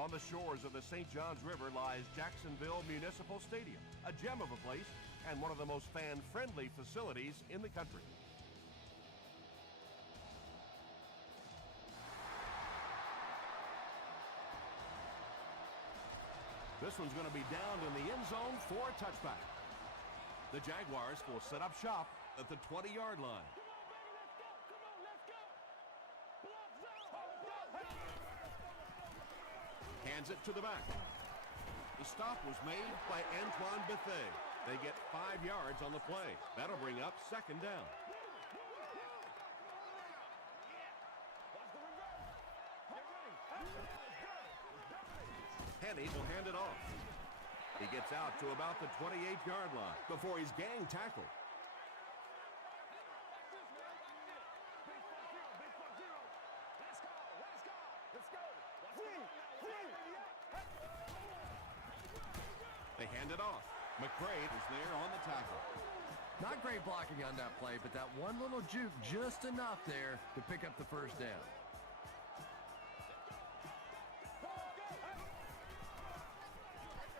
On the shores of the St. Johns River lies Jacksonville Municipal Stadium, a gem of a place and one of the most fan-friendly facilities in the country. This one's going to be down in the end zone for a touchback. The Jaguars will set up shop at the 20-yard line. Hands it to the back. The stop was made by Antoine Bethea. They get 5 yards on the play. That'll bring up second down. Henny will hand it off. He gets out to about the 28-yard line before he's gang tackled. They hand it off. McCray is there on the tackle. Not great blocking on that play, but that one little juke just enough there to pick up the first down.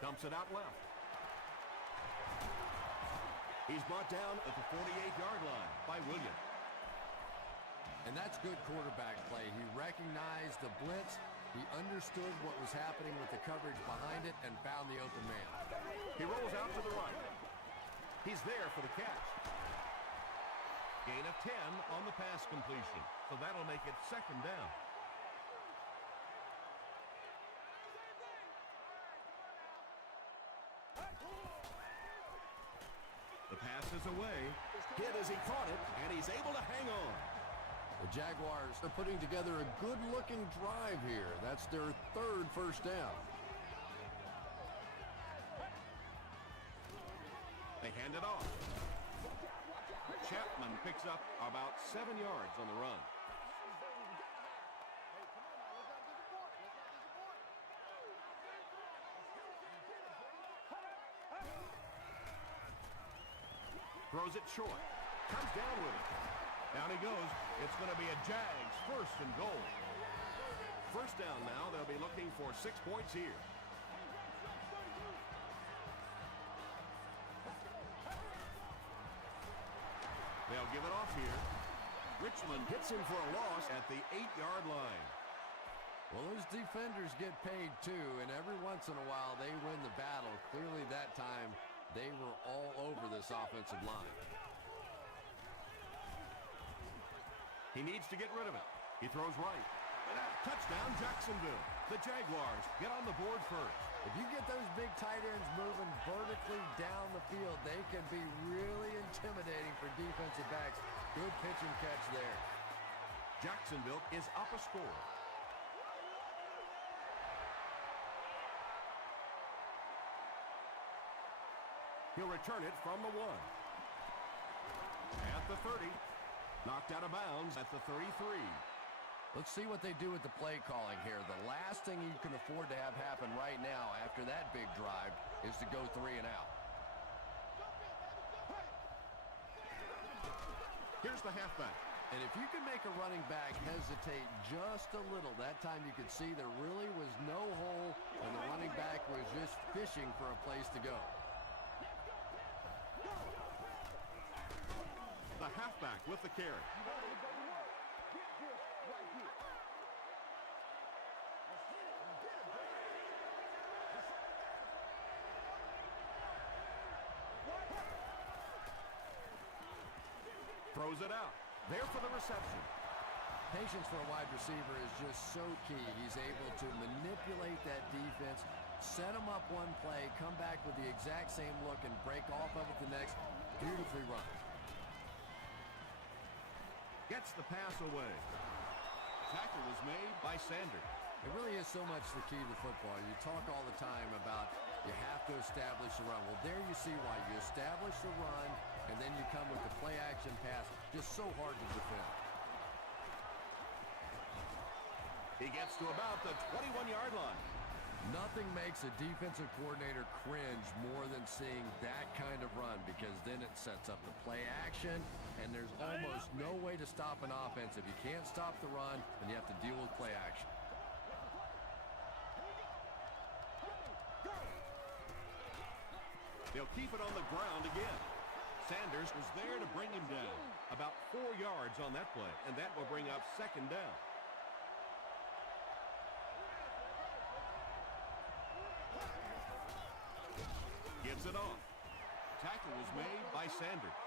Dumps it out left. He's brought down at the 48-yard line by Williams. And that's good quarterback play. He recognized the blitz. He understood what was happening with the coverage behind it and found the open man. He rolls out to the right. He's there for the catch. Gain of 10 on the pass completion. So that'll make it second down. The pass is away. Hit as he caught it, and he's able to hang on. The Jaguars are putting together a good-looking drive here. That's their third first down. They hand it off. Chapman picks up about 7 yards on the run. Throws it short. Comes down with it. Down he goes. It's going to be a Jags first and goal. First down now. They'll be looking for 6 points here. They'll give it off here. Richmond hits him for a loss at the 8-yard line. Well, those defenders get paid too, and every once in a while they win the battle. Clearly that time they were all over this offensive line. He needs to get rid of it. He throws right. Touchdown, Jacksonville. The Jaguars get on the board first. If you get those big tight ends moving vertically down the field, they can be really intimidating for defensive backs. Good pitch and catch there. Jacksonville is up a score. He'll return it from the 1. At the 30. Knocked out of bounds at the 33. Let's see what they do with the play calling here. The last thing you can afford to have happen right now after that big drive is to go 3 and out. Here's the halfback. And if you can make a running back hesitate just a little, that time you could see there really was no hole and the running back was just fishing for a place to go. The halfback with the carry. Throws it out. There for the reception. Patience for a wide receiver is just so key. He's able to manipulate that defense, set them up one play, come back with the exact same look, and break off of it the next. Beautifully run. Gets the pass away. Tackle was made by Sanders. It really is so much the key to football. You talk all the time about you have to establish the run. Well, there you see why. You establish the run, and then you come with the play-action pass. Just so hard to defend. He gets to about the 21-yard line. Nothing makes a defensive coordinator cringe more than seeing that kind of run, because then it sets up the play action, and there's almost no way to stop an offense. If you can't stop the run, then you have to deal with play action. They'll keep it on the ground again. Sanders was there to bring him down. About 4 yards on that play, and that will bring up second down. Gets it off. Tackle was made by Sanders.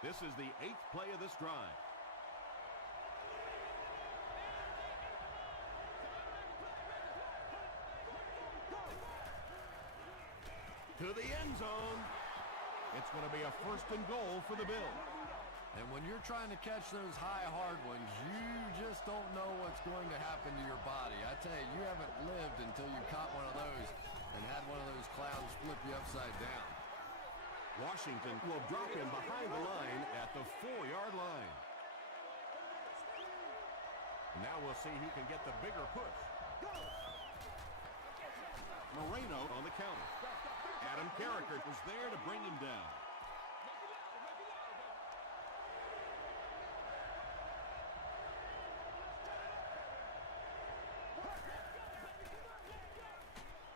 This is the 8th play of this drive. To the end zone. It's going to be a first and goal for the Bills. And when you're trying to catch those high, hard ones, you just don't know what's going to happen to your body. I tell you, you haven't lived until you caught one of those and had one of those clowns flip you upside down. Washington will drop him behind the line at the 4-yard line. Now we'll see who can get the bigger push. Moreno on the counter. Adam Carricker was there to bring him down.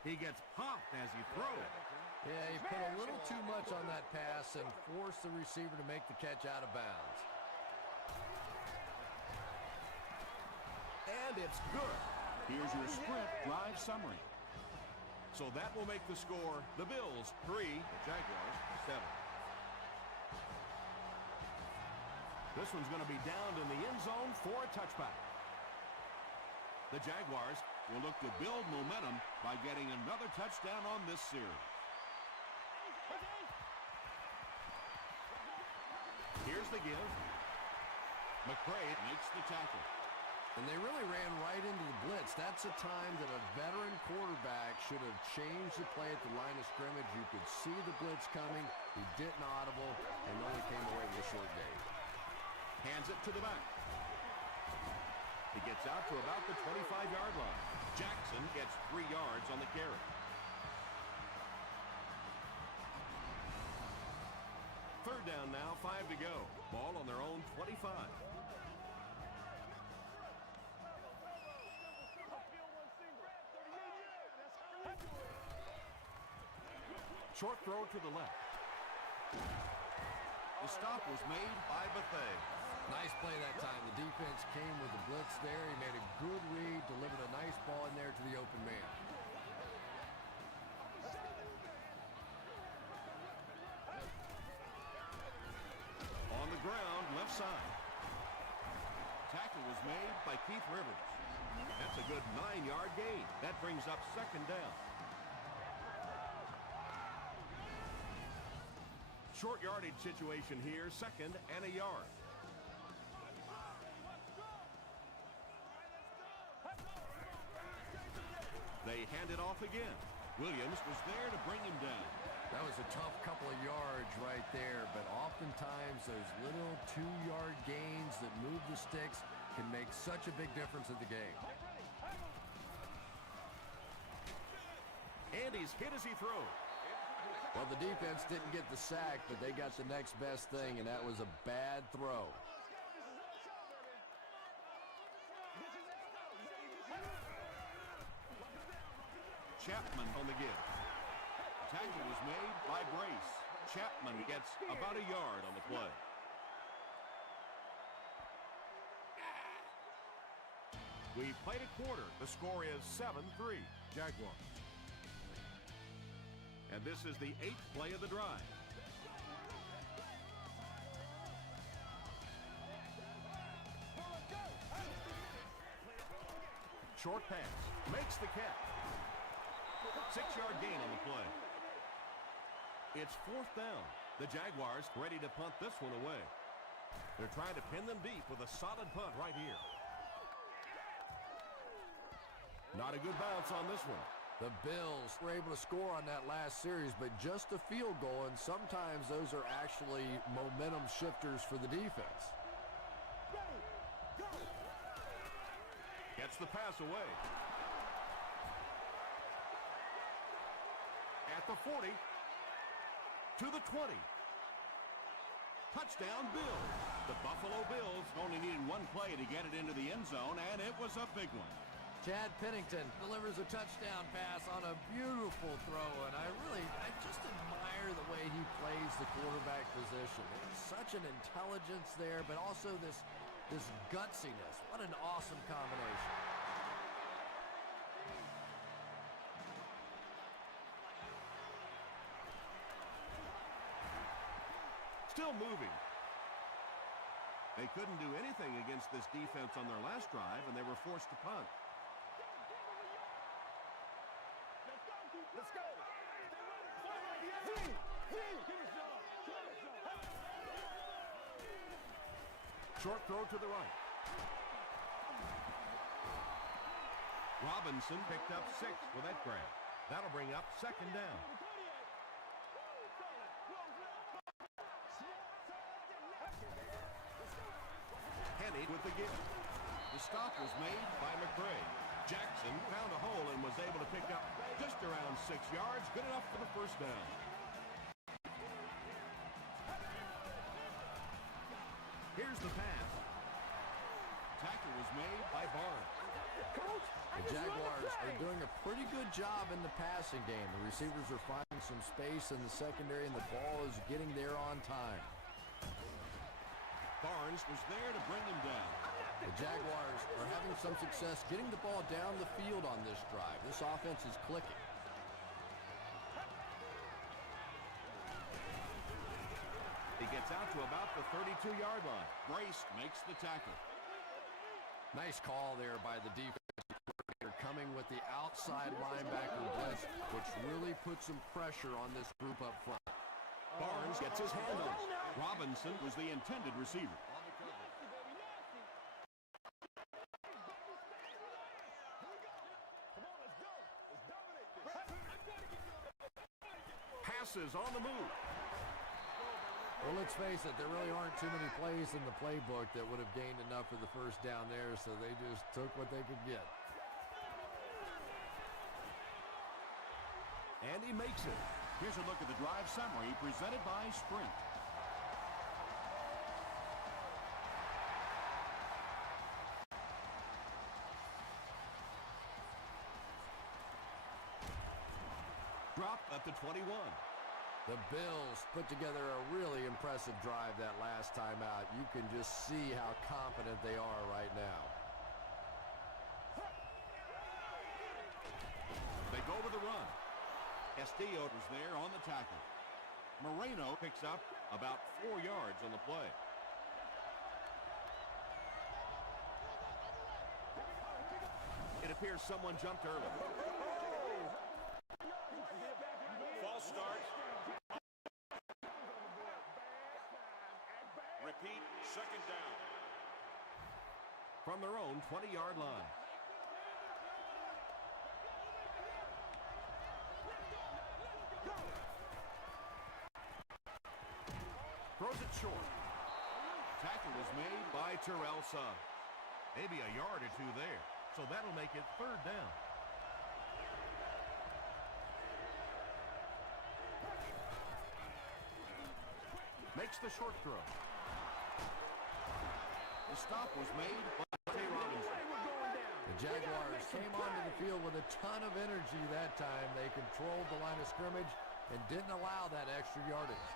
He gets popped as he throws. Yeah, he put a little too much on that pass and forced the receiver to make the catch out of bounds. And it's good. Here's your sprint drive summary. So that will make the score the Bills 3, the Jaguars 7. This one's going to be down in the end zone for a touchback. The Jaguars will look to build momentum by getting another touchdown on this series. Here's the give. McCray makes the tackle. And they really ran right into the blitz. That's a time that a veteran quarterback should have changed the play at the line of scrimmage. You could see the blitz coming. He didn't audible and only came away with a short gain. Hands it to the back. He gets out to about the 25-yard line. Jackson gets 3 yards on the carry. Third down now, 5 to go. Ball on their own 25. Short throw to the left. The stop was made by Bethea. Nice play that time. The defense came with the blitz there. He made a good read, delivered a nice ball in there to the open man. On the ground, left side. Tackle was made by Keith Rivers. That's a good 9-yard gain. That brings up second down. Short yardage situation here, second and a yard. They hand it off again. Williams was there to bring him down. That was a tough couple of yards right there, but oftentimes those little 2-yard gains that move the sticks can make such a big difference in the game. And he's hit as he throws. Well, the defense didn't get the sack, but they got the next best thing, and that was a bad throw. Chapman on the give. Tackle was made by Brace. Chapman gets about a yard on the play. We played a quarter. The score is 7-3, Jaguars. And this is the 8th play of the drive. Short pass. Makes the catch. 6-yard gain on the play. It's 4th down. The Jaguars ready to punt this one away. They're trying to pin them deep with a solid punt right here. Not a good bounce on this one. The Bills were able to score on that last series, but just a field goal, and sometimes those are actually momentum shifters for the defense. Gets the pass away. At the 40. To the 20. Touchdown, Bills. The Buffalo Bills only needed one play to get it into the end zone, and it was a big one. Chad Pennington delivers a touchdown pass on a beautiful throw, and I just admire the way he plays the quarterback position. There's such an intelligence there, but also this gutsiness. What an awesome combination. Still moving. They couldn't do anything against this defense on their last drive, and they were forced to punt. Let's go. Short throw to the right. Robinson picked up 6 with that grab. That'll bring up 2nd down. Henny with the give. The stop was made by McCray. Jackson found a hole and was able to pick up just around 6 yards, good enough for the first down. Here's the pass. Tackle was made by Barnes. The Jaguars are doing a pretty good job in the passing game. The receivers are finding some space in the secondary, and the ball is getting there on time. Barnes was there to bring him down. The Jaguars are having some success getting the ball down the field on this drive. This offense is clicking. He gets out to about the 32-yard line. Brace makes the tackle. Nice call there by the defense. They're coming with the outside linebacker blitz, which really puts some pressure on this group up front. Barnes gets his hand on it. Robinson was the intended receiver. Passes on the move. Well, let's face it, there really aren't too many plays in the playbook that would have gained enough for the first down there, so they just took what they could get. And he makes it. Here's a look at the drive summary presented by Sprint. Dropped at the 21. The Bills put together a really impressive drive that last time out. You can just see how confident they are right now. They go with the run. Castillo was there on the tackle. Moreno picks up about 4 yards on the play. It appears someone jumped early. False start. Repeat, 2nd down. From their own 20-yard line. Throws it short. Tackle was made by Terrell Suggs. Maybe a yard or 2 there. So that'll make it 3rd down. Makes the short throw. The stop was made by Robinson. The Jaguars came onto the field with a ton of energy that time. They controlled the line of scrimmage and didn't allow that extra yardage.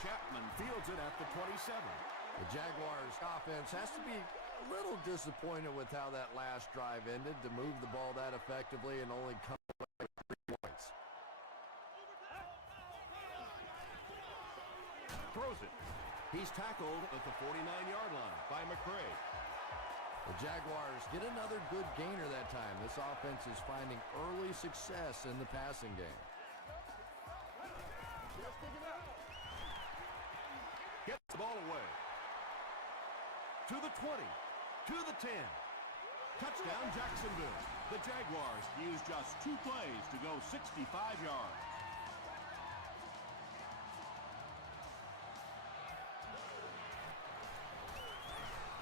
Chapman fields it at the 27. The Jaguars offense has to be a little disappointed with how that last drive ended to move the ball that effectively and only come away with 3 points. Throws it. He's tackled at the 49-yard line by McCray. The Jaguars get another good gainer that time. This offense is finding early success in the passing game. Gets the ball away. To the 20. To the 10. Touchdown Jacksonville. The Jaguars use just 2 plays to go 65 yards.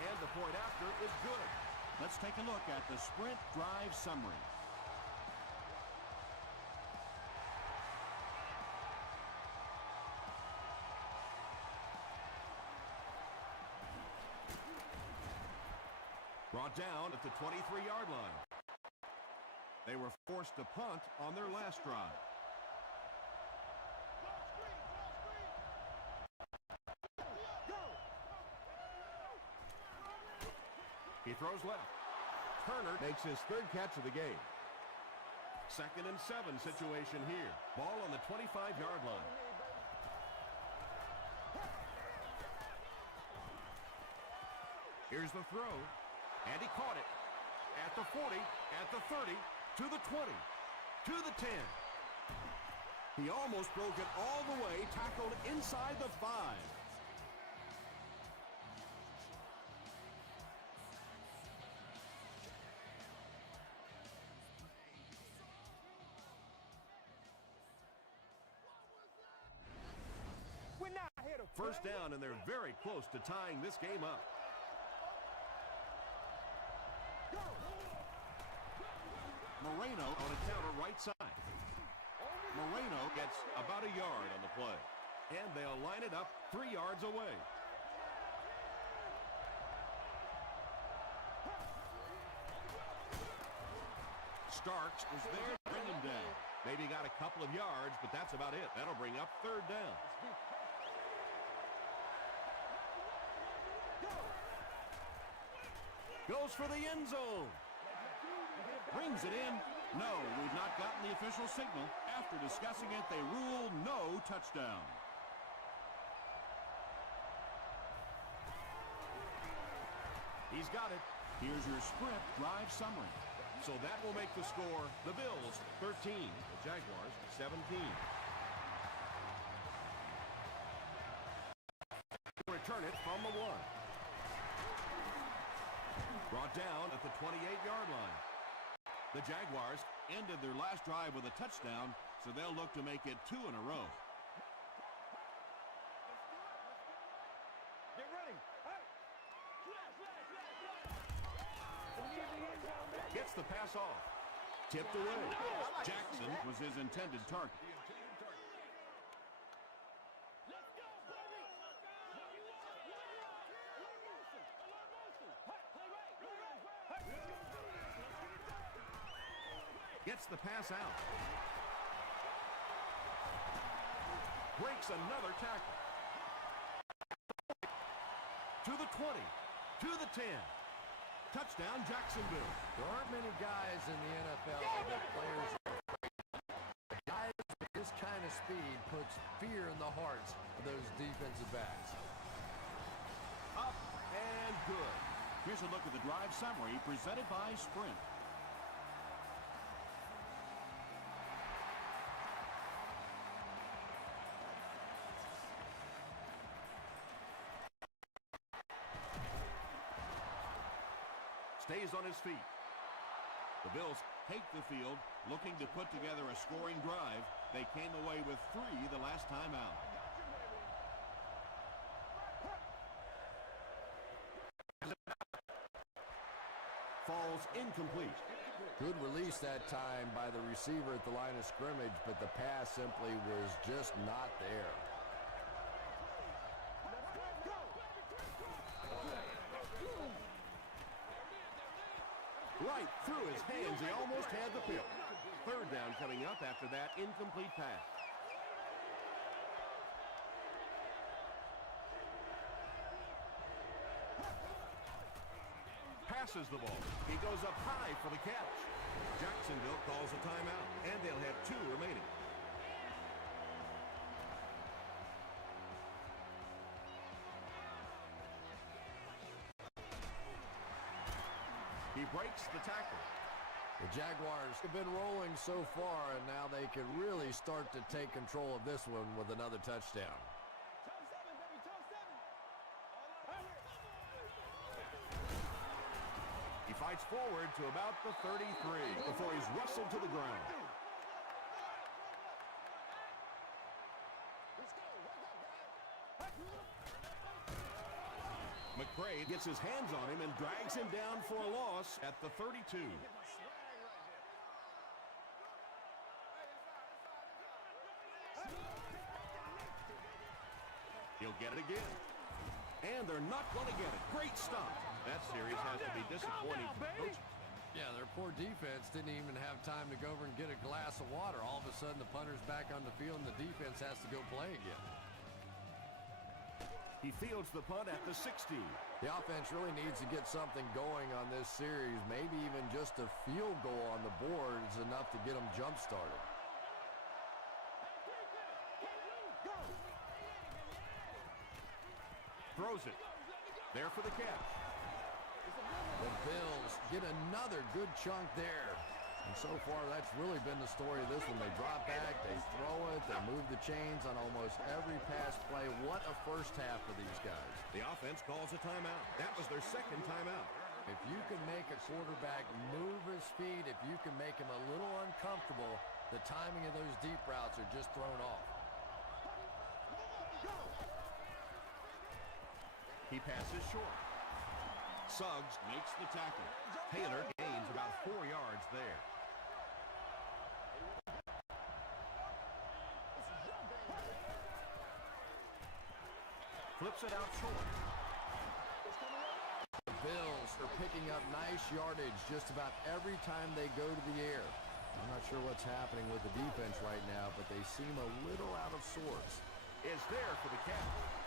And the point after is good. Let's take a look at the Sprint drive summary. Brought down at the 23-yard line. They were forced to punt on their last drive. He throws left. Turner makes his third catch of the game. 2nd and 7 situation here. Ball on the 25-yard line. Here's the throw. And he caught it. At the 40, at the 30, to the 20, to the 10. He almost broke it all the way, tackled inside the 5. First down, and they're very close to tying this game up. Moreno on a counter right side. Moreno gets about a yard on the play. And they'll line it up 3 yards away. Starks was there to bring him down. Maybe got a couple of yards, but that's about it. That'll bring up 3rd down. Goes for the end zone. Brings it in. No, we've not gotten the official signal. After discussing it, they rule no touchdown. He's got it. Here's your sprint drive summary. So that will make the score the Bills 13, the Jaguars 17. Return it from the 1. Brought down at the 28-yard line. The Jaguars ended their last drive with a touchdown, so they'll look to make it 2 in a row. Get ready. Gets the pass off. Tipped away. Jackson was his intended target. Gets the pass out. Breaks another tackle. To the 20. To the 10. Touchdown, Jacksonville. There aren't many guys in the NFL that players are afraid. Guys with this kind of speed puts fear in the hearts of those defensive backs. Up and good. Here's a look at the drive summary presented by Sprint. Stays on his feet. The Bills take the field, looking to put together a scoring drive. They came away with 3 the last time out. Falls incomplete. Good release that time by the receiver at the line of scrimmage, but the pass simply was just not there. Right through his hands. He almost had the pick. 3rd down coming up after that incomplete pass. Passes the ball. He goes up high for the catch. Jacksonville calls a timeout, and they'll have 2 remaining. He breaks the tackle. The Jaguars have been rolling so far, and now they can really start to take control of this one with another touchdown. He fights forward to about the 33 before he's wrestled to the ground. McCray gets his hands on him and drags him down for a loss at the 32. He'll get it again. And they're not going to get it. Great stop. That's series has to be disappointing for coaches. Yeah, their poor defense didn't even have time to go over and get a glass of water. All of a sudden, the punter's back on the field, and the defense has to go play again. He fields the punt at the 60. The offense really needs to get something going on this series. Maybe even just a field goal on the board is enough to get them jump-started. Throws it. There for the catch. The Bills get another good chunk there. And so far, that's really been the story of this one. They drop back, they throw it, they move the chains on almost every pass play. What a first half for these guys. The offense calls a timeout. That was their second timeout. If you can make a quarterback move his feet, if you can make him a little uncomfortable, the timing of those deep routes are just thrown off. He passes short. Suggs makes the tackle. Taylor gains about 4 yards there. Flips it out short. The Bills are picking up nice yardage just about every time they go to the air. I'm not sure what's happening with the defense right now, but they seem a little out of sorts. Is there for the catch.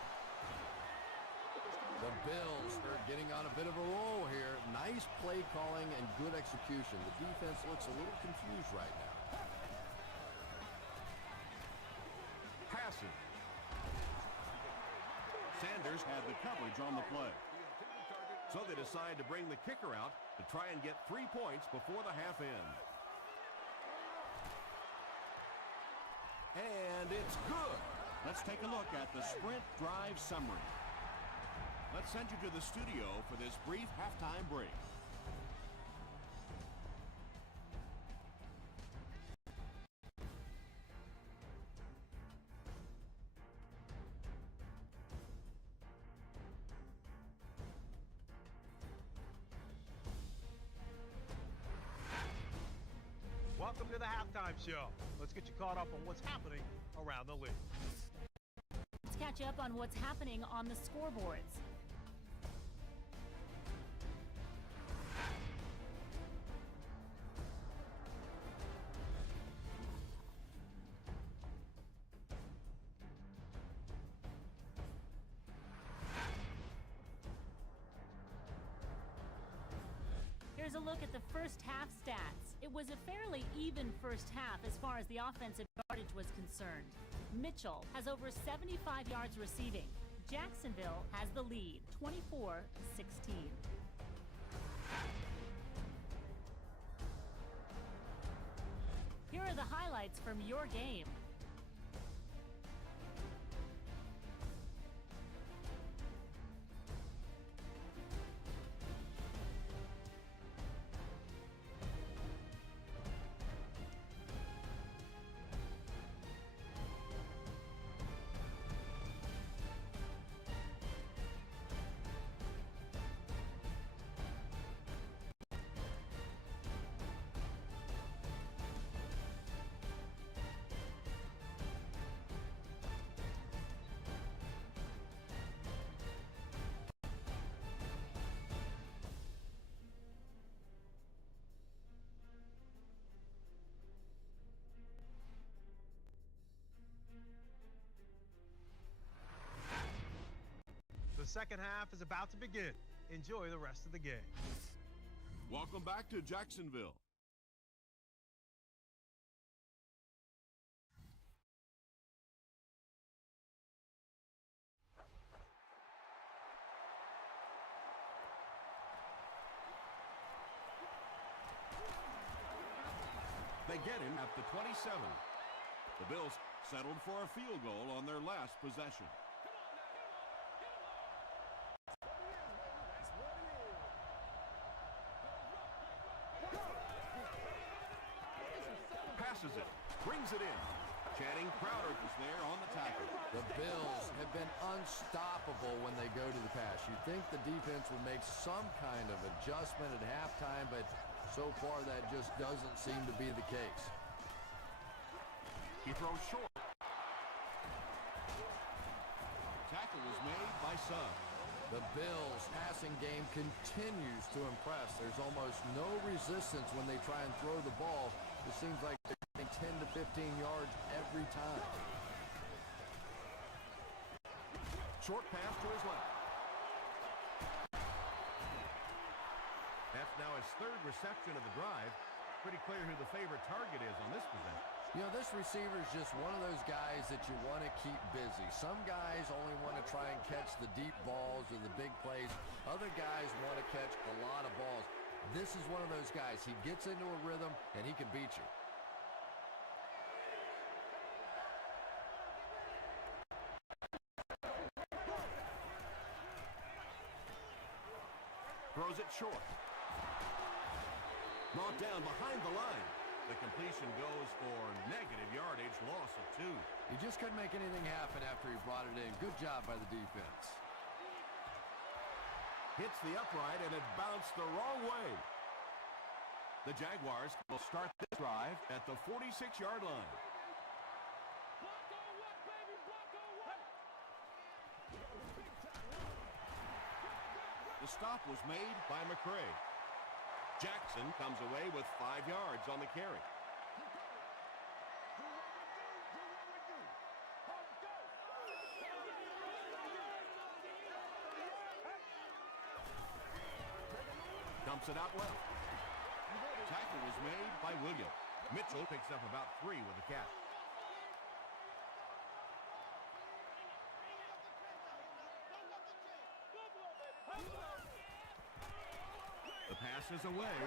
The Bills are getting on a bit of a roll here. Nice play calling and good execution. The defense looks a little confused right now. Passing. Sanders had the coverage on the play. So they decide to bring the kicker out to try and get 3 points before the half end. And it's good. Let's take a look at the Sprint drive summary. Let's send you to the studio for this brief halftime break. Welcome to the halftime show. Let's get you caught up on what's happening around the league. Let's catch up on what's happening on the scoreboards. Here's a look at the first half stats. It was a fairly even first half as far as the offensive yardage was concerned. Mitchell has over 75 yards receiving. Jacksonville has the lead, 24-16. Here are the highlights from your game. The second half is about to begin. Enjoy the rest of the game. Welcome back to Jacksonville. They get him at the 27. The Bills settled for a field goal on their last possession. Passes it. Brings it in. Channing Crowder is there on the tackle. The Bills have been unstoppable when they go to the pass. You'd think the defense would make some kind of adjustment at halftime, but so far that just doesn't seem to be the case. He throws short. Tackle was made by Suggs. The Bills' passing game continues to impress. There's almost no resistance when they try and throw the ball. It seems like they're getting 10 to 15 yards every time. Short pass to his left. That's now his third reception of the drive. Pretty clear who the favorite target is on this possession. You know, this receiver is just one of those guys that you want to keep busy. Some guys only want to try and catch the deep balls or the big plays. Other guys want to catch a lot of balls. This is one of those guys. He gets into a rhythm, and he can beat you. Throws it short. Brought down behind the line. The completion goes for negative yardage, loss of 2. He just couldn't make anything happen after he brought it in. Good job by the defense. Hits the upright, and it bounced the wrong way. The Jaguars will start this drive at the 46-yard line. The stop was made by McCray. Jackson comes away with 5 yards on the carry. Dumps it out well. Tackle was made by Williams. Mitchell picks up about 3 with the catch. The pass is away,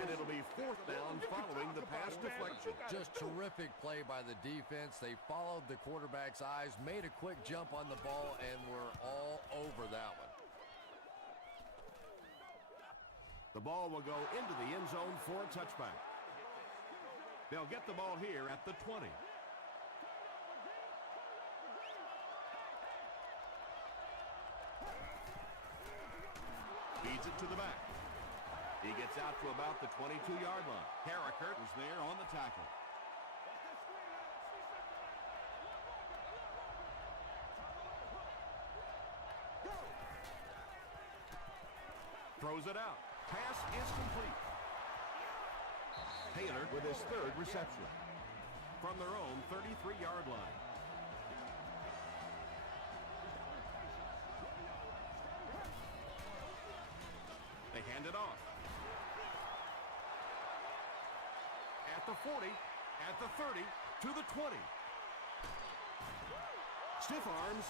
and it'll be 4th down following the pass deflection. Just terrific play by the defense. They followed the quarterback's eyes, made a quick jump on the ball, and were all over that one. The ball will go into the end zone for a touchback. They'll get the ball here at the 20. Feeds it to the back. He gets out to about the 22-yard line. Carricker was there on the tackle. Throws it out. Pass is complete. Taylor with his 3rd reception from their own 33-yard line. They hand it off. At the 40, at the 30, to the 20. Stiff arms,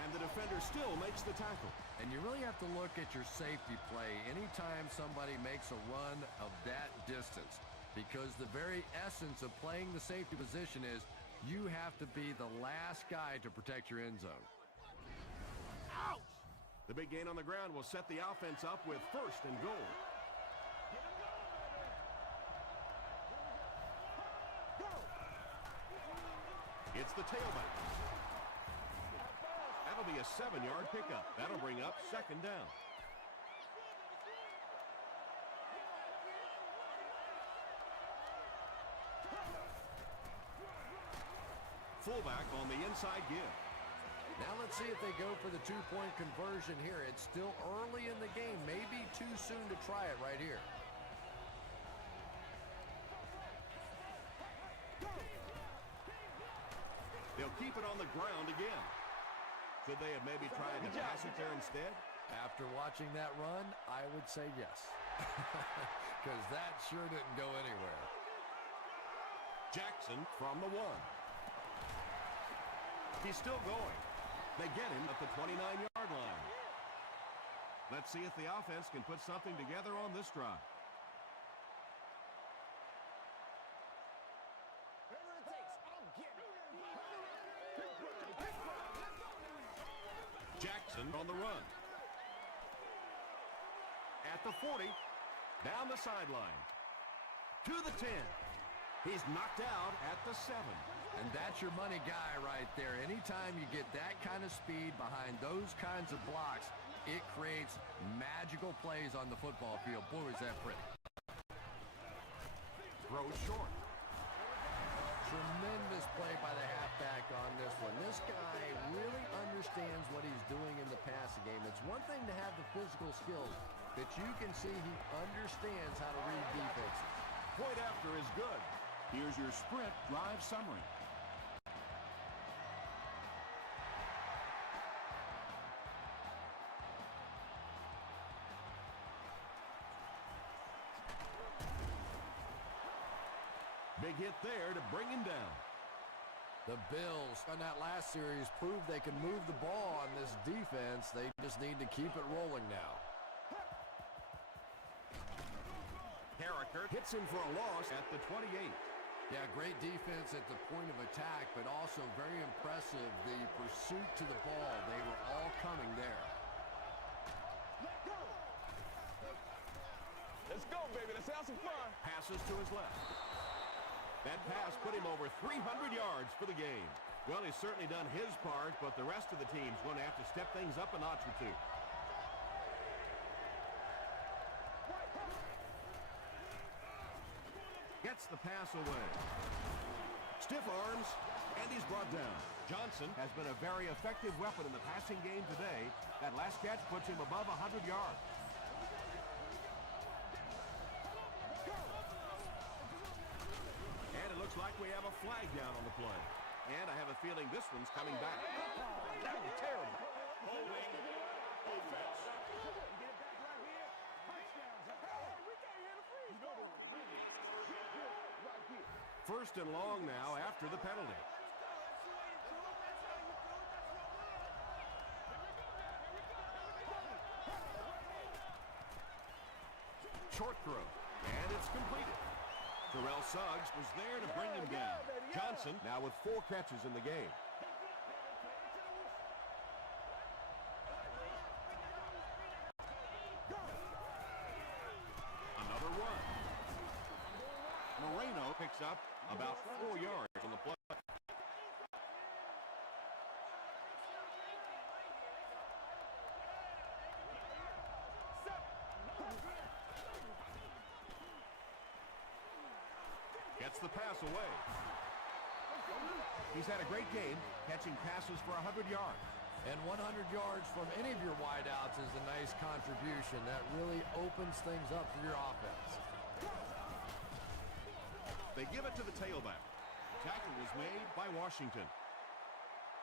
and the defender still makes the tackle. And you really have to look at your safety play anytime somebody makes a run of that distance, because the very essence of playing the safety position is you have to be the last guy to protect your end zone. Ouch! The big gain on the ground will set the offense up with 1st and goal. It's the tailback. That'll be a 7-yard pickup. That'll bring up 2nd down. Fullback on the inside give. Now let's see if they go for the 2-point conversion here. It's still early in the game. Maybe too soon to try it right here. They'll keep it on the ground again. Should they have maybe tried to pass it there instead? After watching that run, I would say yes. Because that sure didn't go anywhere. Jackson from the 1. He's still going. They get him at the 29-yard line. Let's see if the offense can put something together on this drive. Jackson on the run. At the 40, down the sideline. To the 10. He's knocked out at the 7. And that's your money guy right there. Anytime you get that kind of speed behind those kinds of blocks, it creates magical plays on the football field. Boy, is that pretty. Throws short. Tremendous play by the halfback on this one. This guy really understands what he's doing in the passing game. It's one thing to have the physical skills, but you can see he understands how to read defenses. Point after is good. Here's your sprint drive summary. Big hit there to bring him down. The Bills on that last series proved they can move the ball on this defense. They just need to keep it rolling now. Carricker hits him for a loss at the 28. Yeah, great defense at the point of attack, but also very impressive the pursuit to the ball. They were all coming there. Let's go, baby. Let's have some fun. Passes to his left. That pass put him over 300 yards for the game. Well, he's certainly done his part, but the rest of the team's going to have to step things up a notch or two. Gets the pass away. Stiff arms, and he's brought down. Johnson has been a very effective weapon in the passing game today. That last catch puts him above 100 yards. And it looks like we have a flag down on the play. And I have a feeling this one's coming back. That was terrible. Holding offense. First and long now after the penalty. Short throw, and it's completed. Terrell Suggs was there to bring him down. Johnson now with 4 catches in the game. Another run. Moreno picks up about 4 yards on the play. Gets the pass away. He's had a great game, catching passes for 100 yards. And 100 yards from any of your wideouts is a nice contribution. That really opens things up for your offense. They give it to the tailback. Tackle was made by Washington.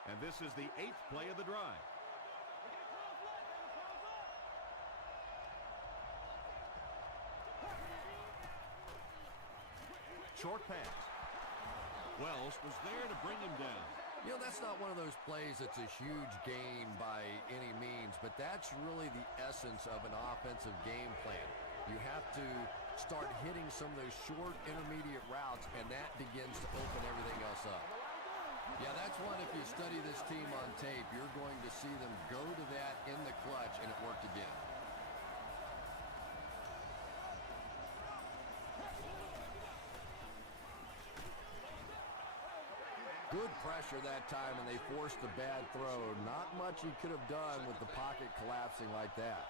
And this is the 8th play of the drive. Short pass. Wells was there to bring him down. You know, that's not one of those plays that's a huge gain by any means, but that's really the essence of an offensive game plan. You have to start hitting some of those short intermediate routes, and that begins to open everything else up. Yeah, that's one, if you study this team on tape, you're going to see them go to that in the clutch, and it worked again. Good pressure that time, and they forced the bad throw. Not much he could have done with the pocket collapsing like that.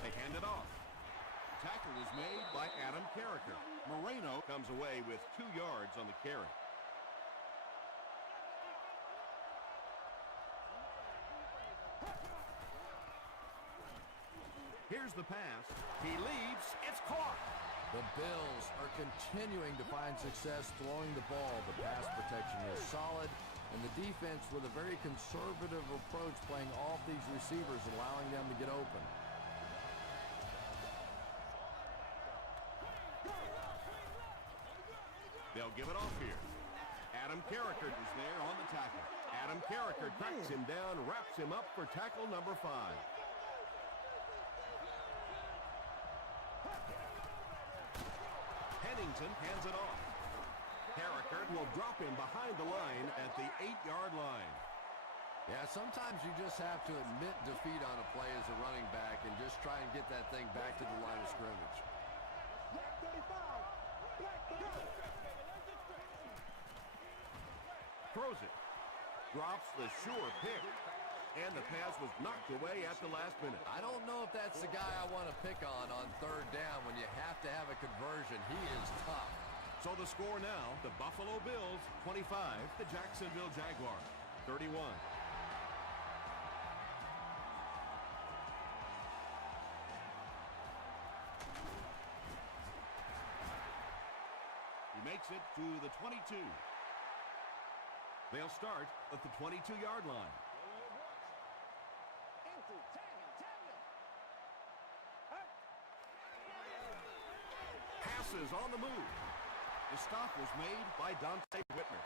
They hand it off. Tackle is made by Adam Carricker. Moreno comes away with 2 yards on the carry. Here's the pass. He leaps. It's caught. The Bills are continuing to find success throwing the ball. The pass protection is solid, and the defense with a very conservative approach playing off these receivers, allowing them to get open. They'll give it off here. Adam Carricker is there on the tackle. Adam Carricker tracks him down, wraps him up for tackle number 5. Pennington hands it off. Carricker will drop him behind the line at the 8-yard line. Yeah, sometimes you just have to admit defeat on a play as a running back and just try and get that thing back to the line of scrimmage. Throws it. drops the sure pick. And the pass was knocked away at the last minute. I don't know if that's the guy I want to pick on third down when you have to have a conversion. He is tough. So the score now, the Buffalo Bills 25, the Jacksonville Jaguars 31. He makes it to the 22. They'll start at the 22-yard line. Passes on the move. The stop was made by Dante Whitner.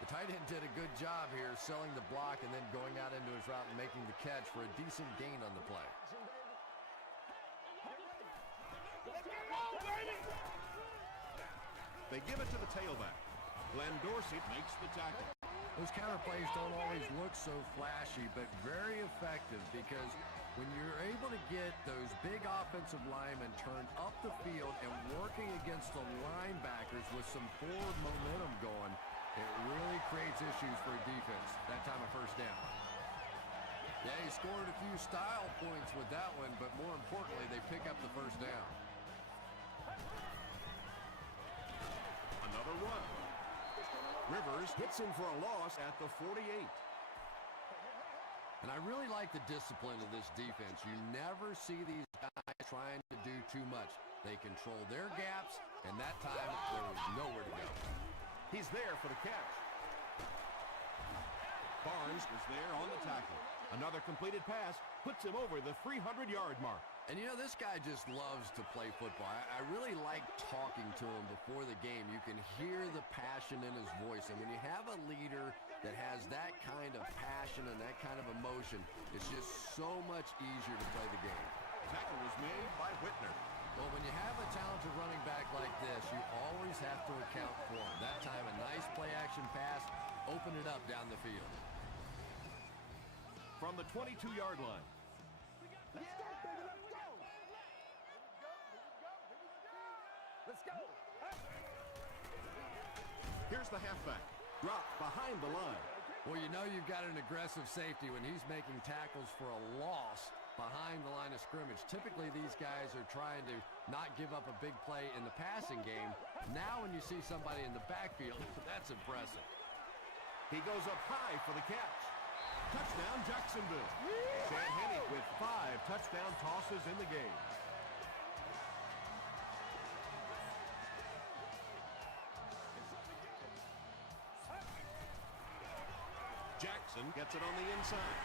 The tight end did a good job here selling the block and then going out into his route and making the catch for a decent gain on the play. They give it to the tailback. Glenn Dorsey makes the tackle. Those counter plays don't always look so flashy, but very effective because when you're able to get those big offensive linemen turned up the field and working against the linebackers with some forward momentum going, it really creates issues for a defense. That time a first down. Yeah, he scored a few style points with that one, but more importantly, they pick up the first down. Another run. Rivers hits him for a loss at the 48. And I really like the discipline of this defense. You never see these guys trying to do too much. They control their gaps, and that time there was nowhere to go. He's there for the catch. Barnes is there on the tackle. Another completed pass puts him over the 300-yard mark. And you know, this guy just loves to play football. I really like talking to him before the game. You can hear the passion in his voice. And when you have a leader that has that kind of passion and that kind of emotion, it's just so much easier to play the game. Tackle was made by Whitner. Well, when you have a talented running back like this, you always have to account for him. That time, a nice play-action pass opened it up down the field. From the 22-yard line. Let's go, baby, let's go. Let's go. Here's the halfback. Dropped behind the line. Well, you know you've got an aggressive safety when he's making tackles for a loss behind the line of scrimmage. Typically, these guys are trying to not give up a big play in the passing game. Now when you see somebody in the backfield, that's impressive. He goes up high for the catch. Touchdown, Jacksonville. Chad Henne with 5 touchdown tosses in the game. Jackson gets it on the inside.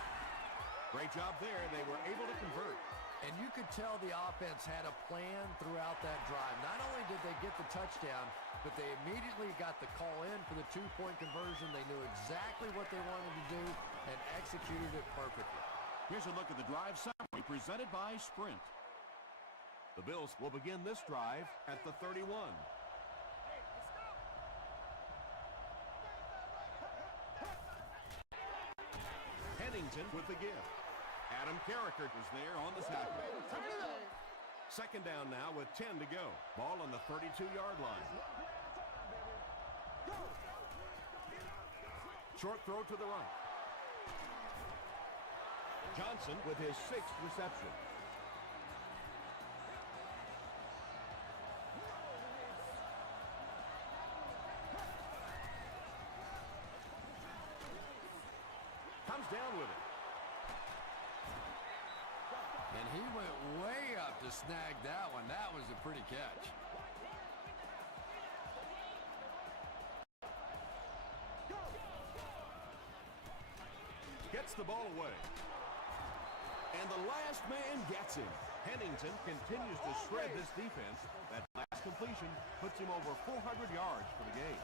Great job there. They were able to convert. And you could tell the offense had a plan throughout that drive. Not only did they get the touchdown, but they immediately got the call in for the two-point conversion. They knew exactly what they wanted to do and executed it perfectly. Here's a look at the drive summary presented by Sprint. The Bills will begin this drive at the 31. Hennington with the give. Adam Carricker was there on the tackle. Second down now with 10 to go. Ball on the 32-yard line. Short throw to the right. Johnson with his 6th reception. Comes down with it. And he went way up to snag that one. That was a pretty catch. Gets the ball away. And the last man gets him. Hennington continues to shred this defense. That last completion puts him over 400 yards for the game.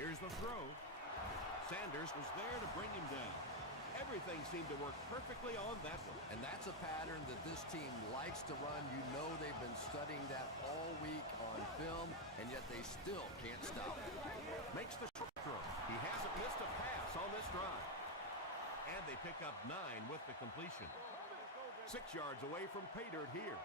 Here's the throw. Sanders was there to bring him down. Everything seemed to work perfectly on that one. And that's a pattern that this team likes to run. You know they've been studying that all week on film, and yet they still can't stop it. Makes the short throw. He hasn't missed a pass on this drive. And they pick up 9 with the completion. 6 yards away from pay dirt here.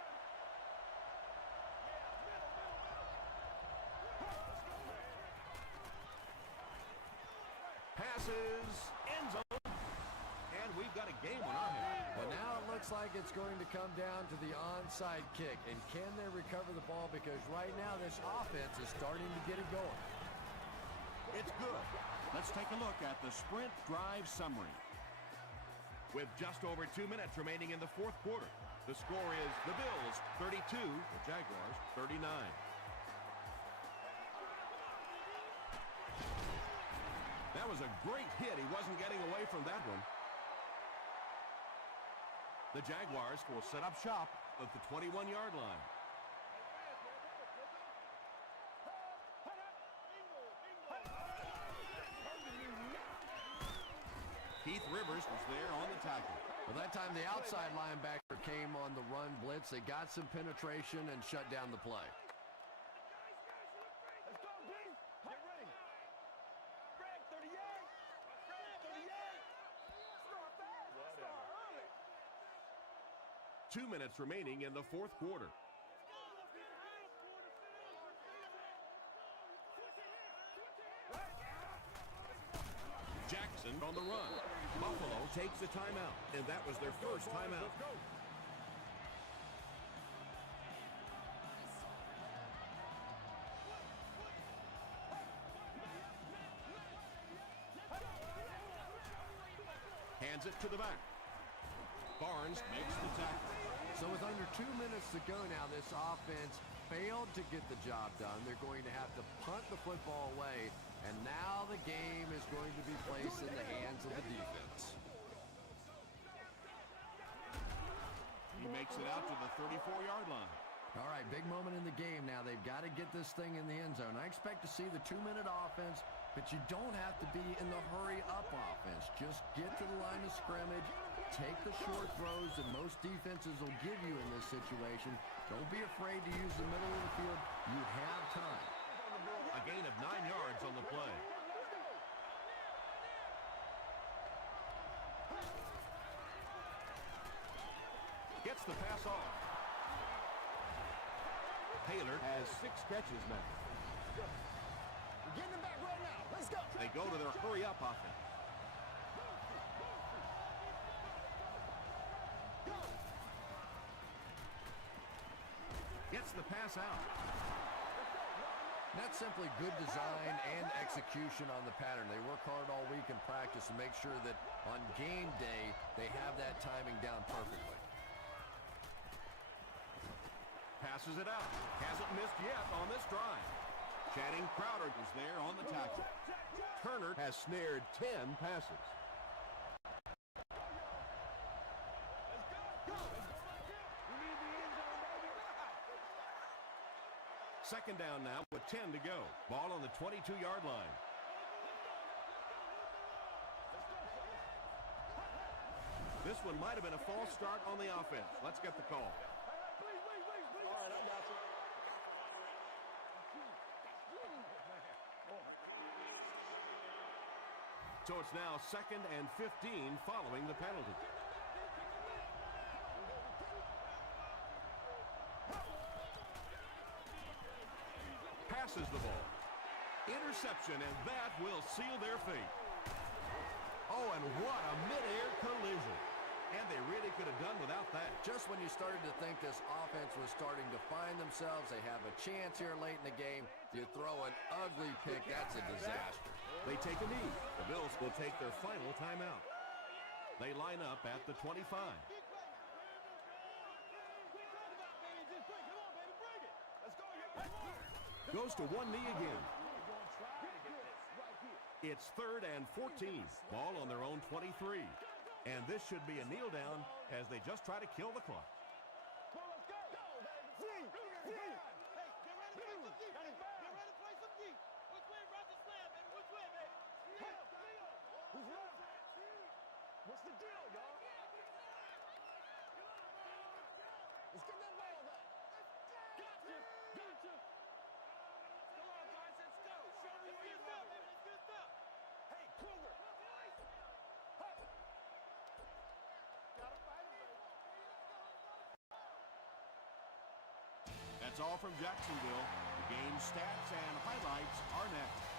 passes, end zone. And we've got a game on our hands. And now it looks like it's going to come down to the onside kick. And can they recover the ball? Because right now this offense is starting to get it going. It's good. Let's take a look at the sprint drive summary. With just over 2 minutes remaining in the fourth quarter, the score is the Bills 32, the Jaguars 39. That was a great hit. He wasn't getting away from that one. The Jaguars will set up shop at the 21-yard line. Keith Rivers was there on the tackle. Well, that time the outside linebacker came on the run blitz. They got some penetration and shut down the play. Let's go, D. Get ready. Greg, 38. 38. Start fast. Start early. 2 minutes remaining in the fourth quarter. Jackson on the run. Buffalo takes a timeout, and that was their first timeout. Hands it to the back. Barnes makes the tackle. So with under 2 minutes to go now, this offense failed to get the job done. They're going to have to punt the football away, and now the game is going to be placed in the hands of the defense. He makes it out to the 34-yard line. All right, big moment in the game now. They've got to get this thing in the end zone. I expect to see the 2-minute offense, but you don't have to be in the hurry-up offense. Just get to the line of scrimmage, take the short throws that most defenses will give you in this situation. Don't be afraid to use the middle of the field. You have time. A gain of 9 yards on the play. Gets the pass off. Taylor has 6 catches now. We're getting them back right now. Let's go. They go to their hurry-up offense. Gets the pass out. That's simply good design and execution on the pattern. They work hard all week in practice to make sure that on game day they have that timing down perfectly. Passes it out. Hasn't missed yet on this drive. Channing Crowder is there on the tackle. Turner has snared 10 passes. Second down now with 10 to go. Ball on the 22-yard line. This one might have been a false start on the offense. Let's get the call. All right, I got you. So it's now 2nd and 15 following the penalty. Passes the ball. Interception, and that will seal their fate. Oh, and what a mid-air collision. And they really could have done without that. Just when you started to think this offense was starting to find themselves, they have a chance here late in the game, you throw an ugly pick, that's a disaster. They take a knee. The Bills will take their final timeout. They line up at the 25. Goes to one knee again. It's 3rd and 14. Ball on their own 23. And this should be a kneel down as they just try to kill the clock. What's the deal, y'all? Let's get that ball back. Gotcha. Come on, guys, let's go. Show me where you're from. Let's get it up. Hey, Cougar. Hey. Gotta fight it, baby. That's all from Jacksonville. The game stats and highlights are next.